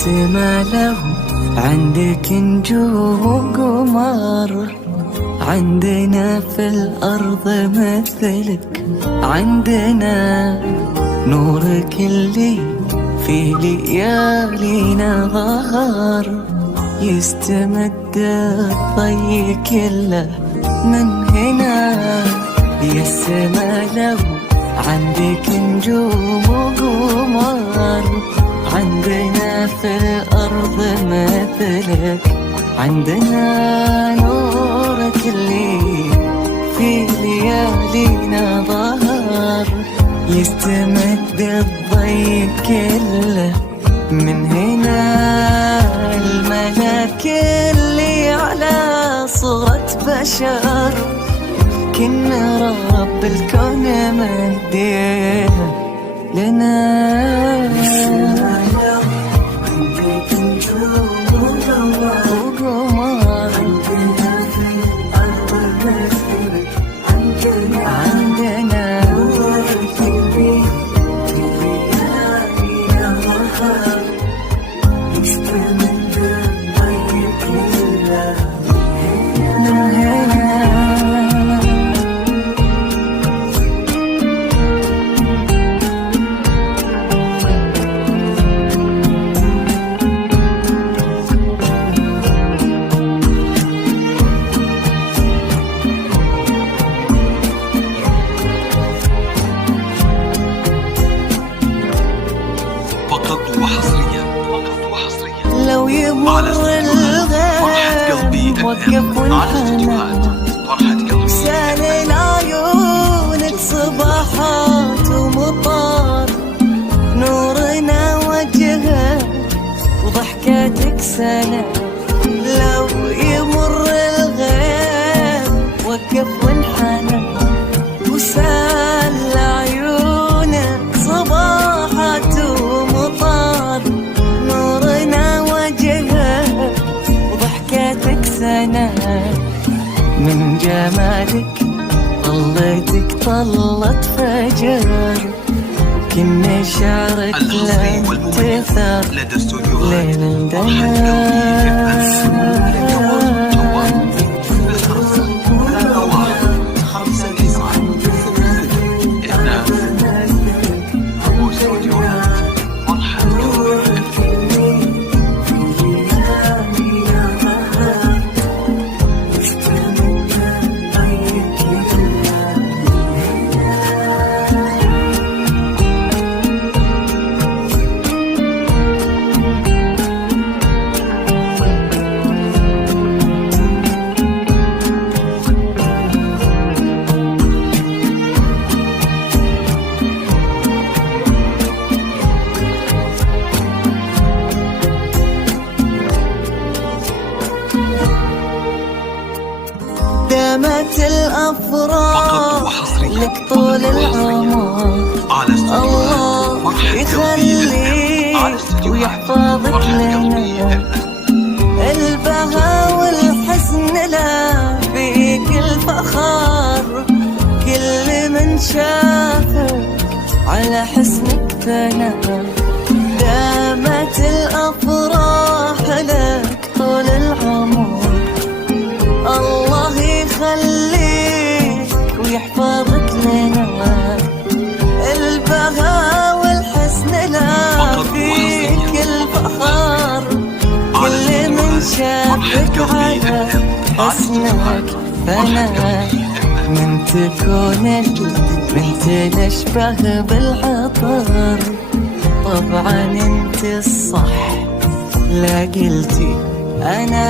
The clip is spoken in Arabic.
السما لو عندك نجوم وقمر، عندنا في الأرض مثلك، عندنا نورك اللي في ليالينا ظهر، يستمد الضي كله من هنا. يا السما لو عندك نجوم وقمر، عندنا في الأرض مثلك، عندنا نورك اللي في ليالينا ظهر، يستمد الضي كله من هنا. الملاك اللي على صورة بشر، كنا رب الكون مهديها لنا. عندك نجوم وقمر، عندنا في الأرض مثلك، عندنا نورك اللي في ليالينا ظهر، يستمد الضي كله من هنا. لو يمر الغيم وقف ونحنى، سال عيونك صباحات ومطار، نورنا وجهك وضحكاتك سنة. لو يمر الغيم وقف ونحنى، وسال عيونك صباحات ومطار، نورنا وجهك وضحكاتك سنة. من جمالك طلتك طلت فجر، كنا شعرك لا تثار لين الدهر. دامت الأفراح لك طول العمر، الله يخليك ويحفظك لنا. البهاء والحسن لا فيك الفخار، كل من شافك على حسنك ثنى. دامت الأفراح لك طول العمر، الله يخليك ويحفظك لنا. البهاء والحسن لا فيك الفخار، كل من شافك على حسنك فنا. من تكون من تنشبه بالعطر، طبعا انت الصح لا قلتي أنا.